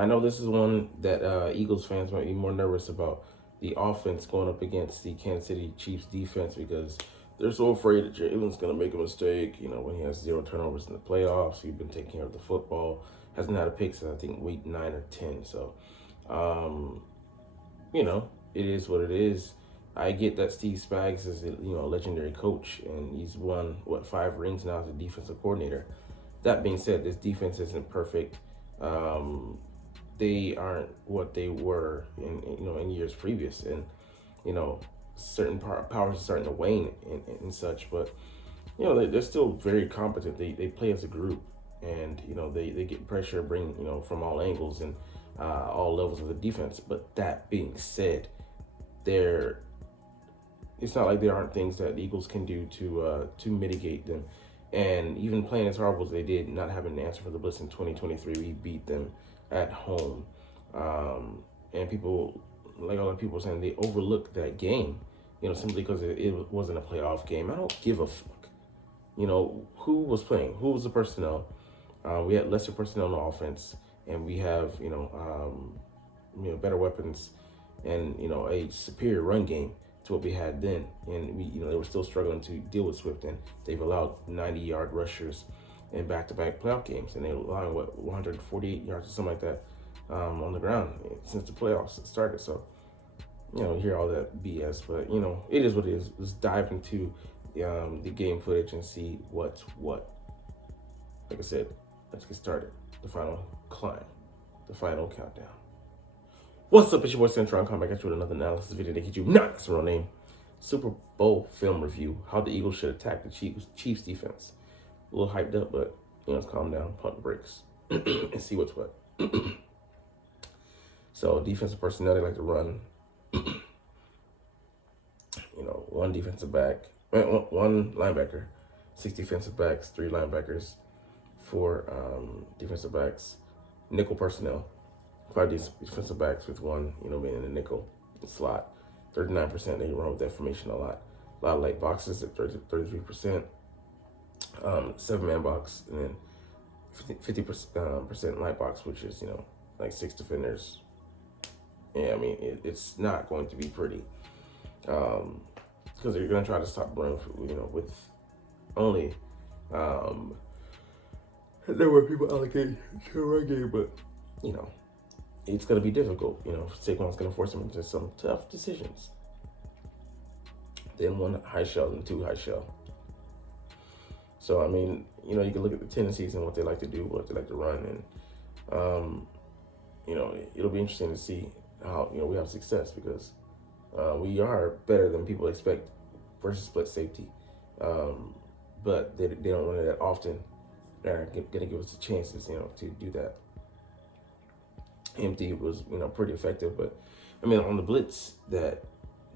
I know this is one that Eagles fans might be more nervous about, the offense going up against the Kansas City Chiefs defense, because they're so afraid that Jalen's going to make a mistake. When he has 0 turnovers in the playoffs, he's been taking care of the football. Hasn't had a pick since, I think, week 9 or 10. So, um, it is what it is. I get that Steve Spags is a legendary coach, and he's won 5 rings now as a defensive coordinator. That being said, this defense isn't perfect. Um, they aren't what they were in years previous, and certain powers are starting to wane and such. But they're still very competent. They play as a group, and they get pressure, bring from all angles and all levels of the defense. But that being said, it's not like there aren't things that the Eagles can do to mitigate them. And even playing as horrible as they did, not having an answer for the blitz in 2023, we beat them at home. And people, like a lot of people are saying, they overlooked that game, simply because it wasn't a playoff game. I don't give a fuck. Who was playing? Who was the personnel? We had lesser personnel on the offense, and we have, better weapons and, a superior run game to what we had then. And they were still struggling to deal with Swift, and they've allowed 90-yard rushers in back-to-back playoff games, and they're allowing 148 yards or something like that on the ground since the playoffs started. So hear all that BS, but it is what it is. Let's dive into the game footage and see what's what. Like I said, let's get started. The final climb, the final countdown. What's up, it's your boy Centron. Come back at you with another analysis video to get you not that's the real name. Super Bowl film review: how the Eagles should attack the Chiefs defense. A little hyped up, but let's calm down, pump the brakes, and see what's what. So defensive personnel, they like to run. One defensive back, one linebacker, 6 defensive backs, 3 linebackers, 4 defensive backs, nickel personnel, 5 defensive backs with 1, being in the nickel slot. 39%, they run with that formation a lot. A lot of light boxes at 33%, 7-man box, and then 50% light box, which is, like 6 defenders. Yeah, I mean, it's not going to be pretty. Because they're going to try to stop the run, with only there were people allocated to a run game, but it's going to be difficult. Saquon's going to force them into some tough decisions. Then 1 high shell and 2 high shell. So I mean, you can look at the tendencies and what they like to do, what they like to run, and it'll be interesting to see how we have success, because we are better than people expect versus split safety. But they don't run it that often. They're going to give us the chances, to do that. Empty was, pretty effective. But, I mean, on the blitz that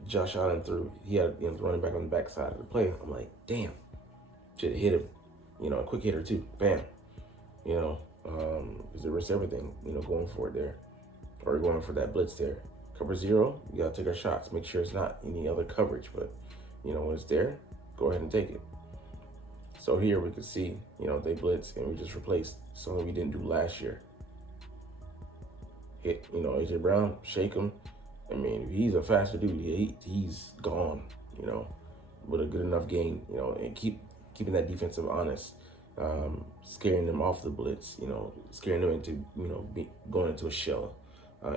Josh Allen threw, he had the running back on the backside of the play. I'm like, damn, should have hit him, a quick hitter too. Bam. Because there was everything, going for it there. Or going for that blitz there. Cover 0, you got to take our shots. Make sure it's not any other coverage. But, when it's there, go ahead and take it. So here we could see, they blitz and we just replaced something we didn't do last year. Hit, A.J. Brown, shake him. I mean, if he's a faster dude, he's gone, with a good enough game, and keeping that defensive honest, scaring them off the blitz, scaring them into, going into a shell.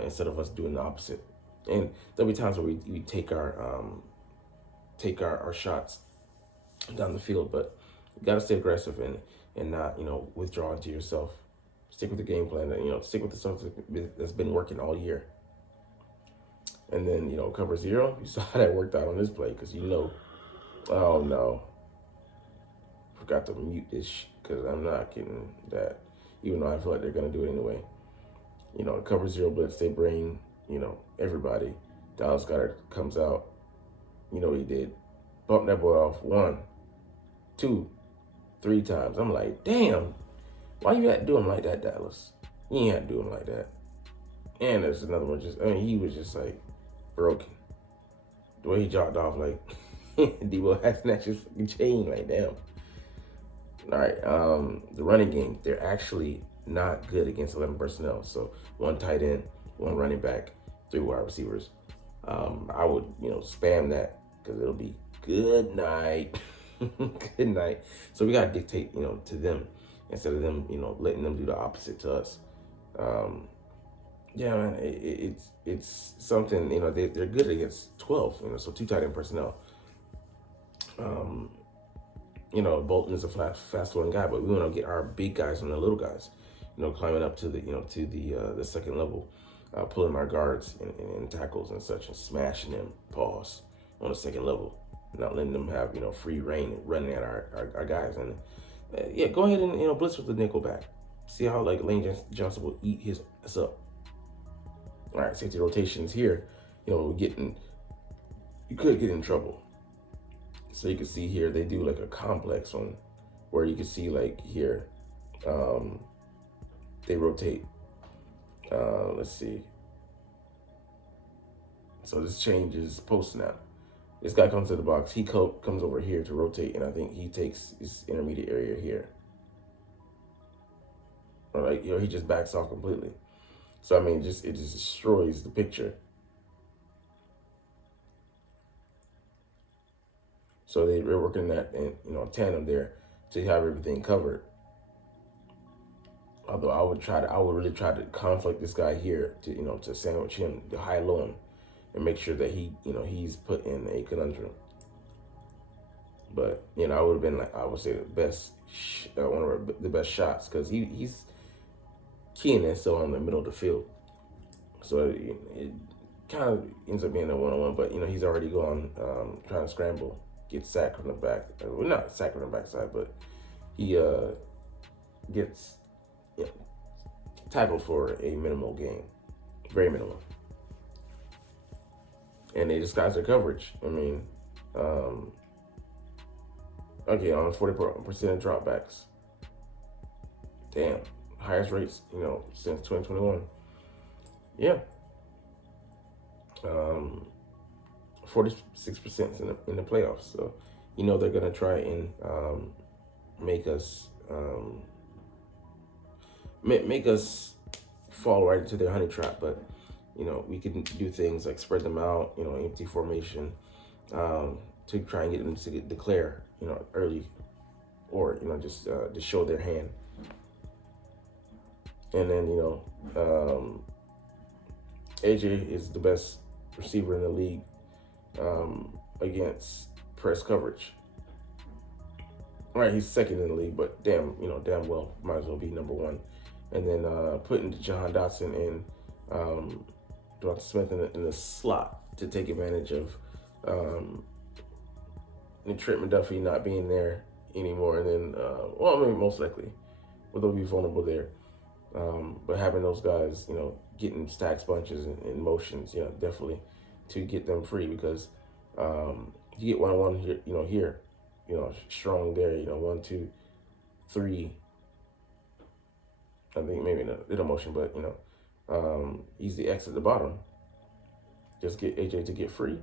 Instead of us doing the opposite. And there'll be times where we take our shots down the field, but you got to stay aggressive and not, withdraw into yourself. Stick with the game plan, and, stick with the stuff that's been working all year. And then, cover 0, you saw how that worked out on this play, because oh no, forgot to mute this because I'm not getting that, even though I feel like they're going to do it anyway. Cover 0 blitz, they bring, everybody. Dallas Goedert comes out. What he did? Bump that boy off 1, 2, 3 times. I'm like, damn, why you had to do him like that, Dallas? You ain't had to do him like that. And there's another one, he was just like broken. The way he jogged off, like, Debo had snatched his fucking chain, like, damn. All right, the running game, they're actually not good against 11 personnel. So one tight end, one running back, three wide receivers. I would, spam that because it'll be good night. Good night. So we got to dictate, to them instead of them, letting them do the opposite to us. Yeah, man, it's something, they're good against 12, so two tight end personnel. Bolton is a fast flowing guy, but we want to get our big guys and the little guys, climbing up to the second level, pulling our guards and tackles and such and smashing them paws on the second level, not letting them have, free reign running at our guys. And go ahead and, blitz with the nickel back. See how like Lane Johnson will eat his ass up. All right, safety rotations here, you could get in trouble. So you can see here, they do like a complex one where you can see like here, they rotate. Let's see. So this changes post snap. This guy comes to the box. He comes over here to rotate, and I think he takes his intermediate area here. Or like, he just backs off completely. So I mean, it just destroys the picture. So they're working that in tandem there to have everything covered. Although I would really try to conflict this guy here to sandwich him, to high low him, and make sure that he's put in a conundrum. But I would have been like, I would say the best one of the best shots, because he's keying it still on the middle of the field. So it kind of ends up being a one-on-one, but he's already gone trying to scramble, get sacked from the back. Well, not sacked from the backside, but he gets tackled for a minimal gain, very minimal. And they disguise their coverage. I mean, okay, on 40% of dropbacks. Damn, highest rates, since 2021. Yeah. 46% in the playoffs. So, they're gonna try and make us fall right into their honey trap. But we can do things like spread them out, empty formation, to try and get them to declare, early, or just to show their hand. And then AJ is the best receiver in the league against press coverage. Right, he's second in the league, but damn well might as well be number one. And then putting Jahan Dotson and Devonta Smith in the slot to take advantage of Trent McDuffie not being there anymore. And then, most likely, they'll be vulnerable there. But having those guys, getting stacks, bunches, and motions, definitely to get them free, because you get one-on-one here, strong there, 1, 2, 3. I think maybe in a motion, but easy X at the bottom. Just get AJ to get free.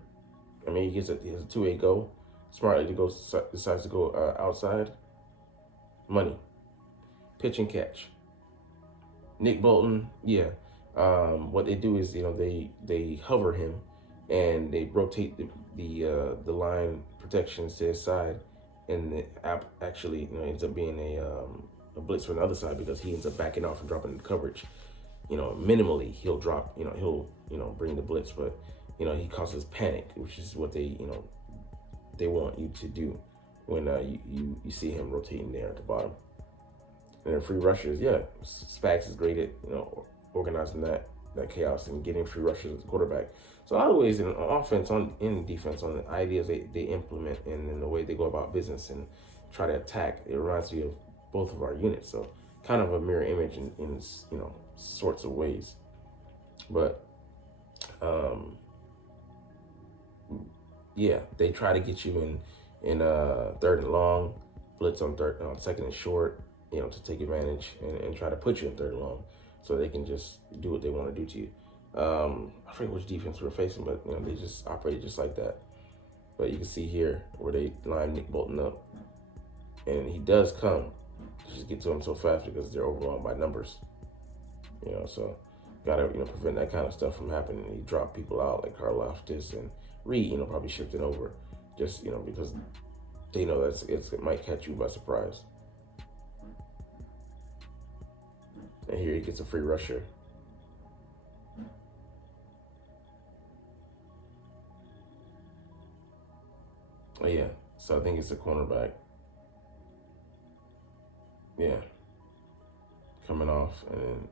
I mean, he has a 2-8 go. Smartly decides to go outside. Money. Pitch and catch. Nick Bolton, yeah. What they do is they hover him, and they rotate the line protections to his side, and the app actually ends up being a blitz from the other side, because he ends up backing off and dropping the coverage. Minimally he'll drop. He'll bring the blitz, but he causes panic, which is what they want you to do when you see him rotating there at the bottom. And then free rushers, yeah, Spags is great at organizing that chaos and getting free rushers as a quarterback. So a lot of ways in offense, in defense, on the ideas they implement and in the way they go about business and try to attack, it reminds me of both of our units. So kind of a mirror image in sorts of ways. But yeah, they try to get you in third and long, blitz on second and short, to take advantage and try to put you in third and long, so they can just do what they want to do to you. I forget which defense we were facing, but they just operated just like that. But you can see here where they line Nick Bolton up, and he does come just get to them so fast because they're overwhelmed by numbers. So gotta prevent that kind of stuff from happening. He dropped people out like Karlaftis and Reed, probably shifting over, just because they know that it might catch you by surprise. And here he gets a free rusher. Oh yeah, so I think it's a cornerback. Yeah, coming off, and then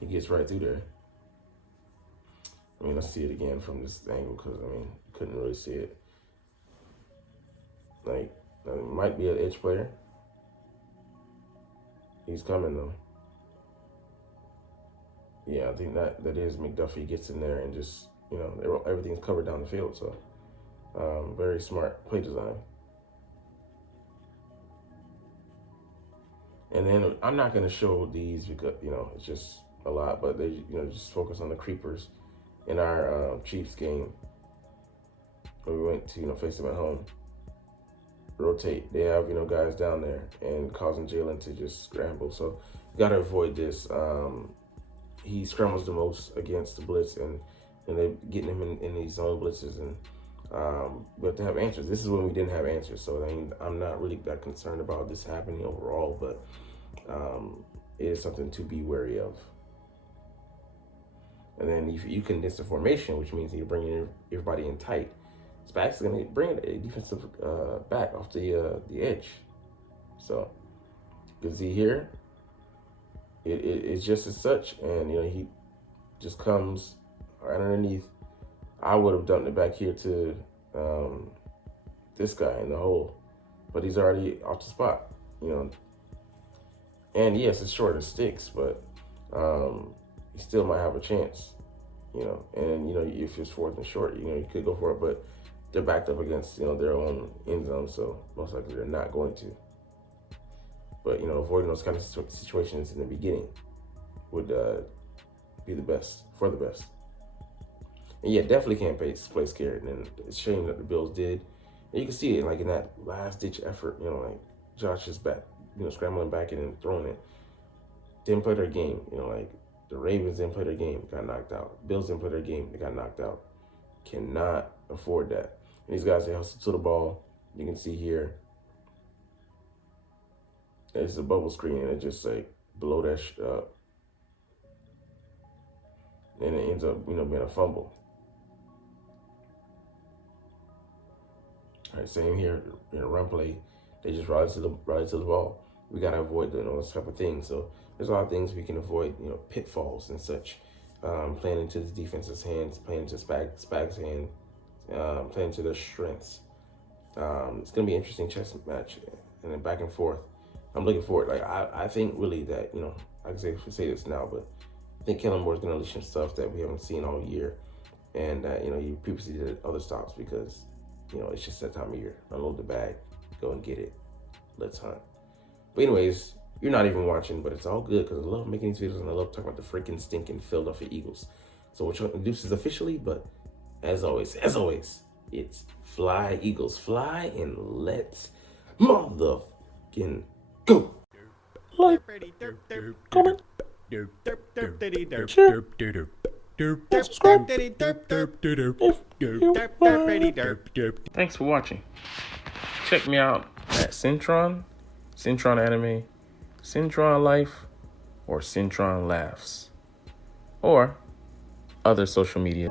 he gets right through there. Let's see it again from this angle because couldn't really see it. Like, it might be an edge player. He's coming though. Yeah, I think that is McDuffie. Gets in there and just everything's covered down the field. So very smart play design. And then I'm not going to show these because it's just a lot, but they just focus on the creepers in our Chiefs game. When we went to face them at home. Rotate. They have guys down there and causing Jalen to just scramble. So you got to avoid this. He scrambles the most against the blitz, and they're getting him in these zone blitzes, and we have to have answers. This is when we didn't have answers, so I'm not really that concerned about this happening overall, but it is something to be wary of. And then if you condense the formation, which means you're bringing everybody in tight, Spags is going to bring a defensive back off the edge. So you can see here, it's just as such, and he just comes right underneath. I would have dumped it back here to this guy in the hole, but he's already off the spot, And yes, it's short of sticks, but he still might have a chance, And if it's 4th and short, you could go for it, but they're backed up against their own end zone, so most likely they're not going to. But avoiding those kind of situations in the beginning would be the best for the best. And yeah, definitely can't play scared. And it's a shame that the Bills did. And you can see it like in that last ditch effort. Like Josh is back, scrambling back and throwing it. Didn't play their game. Like the Ravens didn't play their game, got knocked out. Bills didn't play their game, they got knocked out. Cannot afford that. And these guys, they hustle to the ball. You can see here. It's a bubble screen, and it just like blow that shit up. And it ends up, being a fumble. All right, same here in a run play. They just ride to the ball. We gotta avoid those type of things. So there's a lot of things we can avoid, pitfalls and such. Playing into the defense's hands, playing into Spag's hand, playing into their strengths. It's gonna be an interesting chess match, and then back and forth. I'm looking forward. Like I think really that I can say this now, but I think Kellen Moore's gonna unleash some stuff that we haven't seen all year, and you previously did other stops because it's just that time of year. Unload the bag, go and get it. Let's hunt. But anyways, you're not even watching, but it's all good because I love making these videos and I love talking about the freaking stinking Philadelphia Eagles. So we're trying to do this officially, but as always, it's fly Eagles, fly, and let's motherfucking go. Like, comment, share, and subscribe Thanks for watching. Check me out at Centron Anime, Centron Life, or Centron Laughs, or other social media.